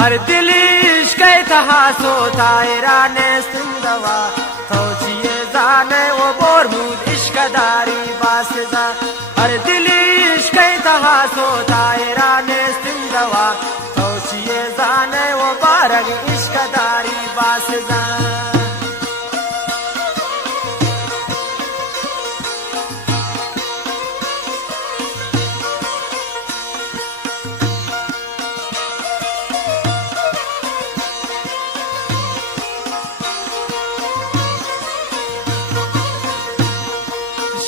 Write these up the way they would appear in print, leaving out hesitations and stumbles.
हर दिल इश्क तहा सोता ईराने सिंधवा थोचिए जाने वो बोरमूद इश्कदारी बासजा हर दिल इश्क तहा सोता ईराने सिंधवा थोचिए जाने वो बारग इश्कदारी बासजा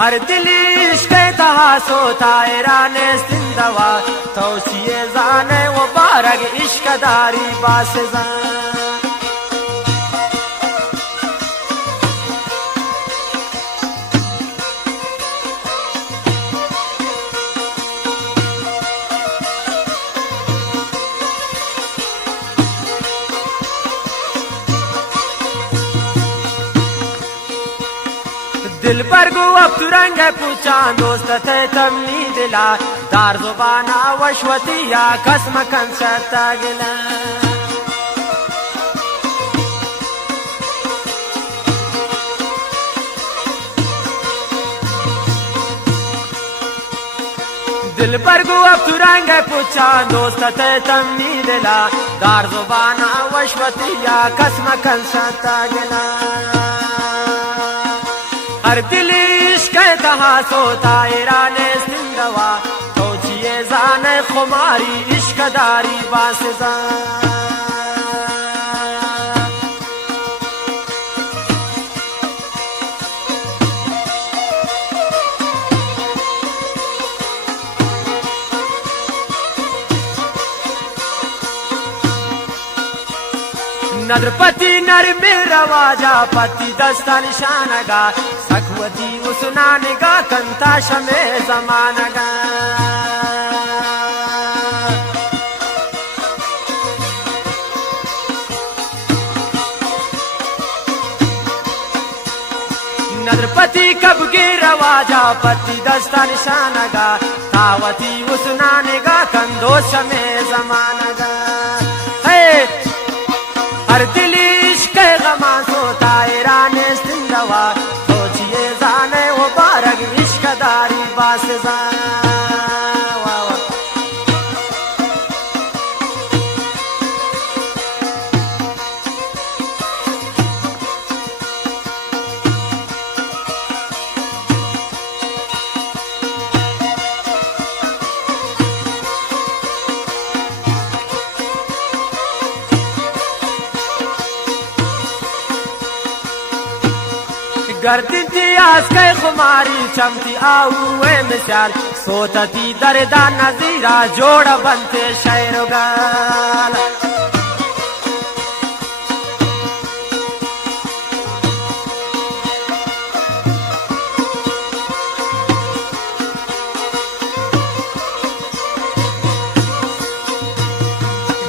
हर दिल इश्क तहा सोता ईरान जिंदवा तौसिए जाने वो बारग इश्कदारी बासजा दिल पर गो अब तुरंग पूछा दोस्त थे तमनी दिला दार जुबाना वशवतिया कसम कंसता गिला दिल पर गो अब तुरंग पूछा दोस्त थे तमनी दिला दार जुबाना वशवतिया कसम कंसता गिला हर दिल इश्क तहा सोता ईरान जिंदवा तोचिए जाने खुमारी इश्कदारी बासजा नदरपति नर मेरा वाजा पति दस्ता निशानगा सखवती उसनानेगा कंता शमे जमानगा नदरपति कब के रवाजा पति दस्ता निशानगा तावती उसनानेगा कंदो शमे जमानगा हर दिल इश्क गमा सोता ईरान जिंदवा सोचिए जाने वो बारग इश्कदारी बासजा गर्दिन थी आज के खुमारी चमती आऊए मिसाल सोतती दरदा नजीरा जोड़ बनते शहर गाल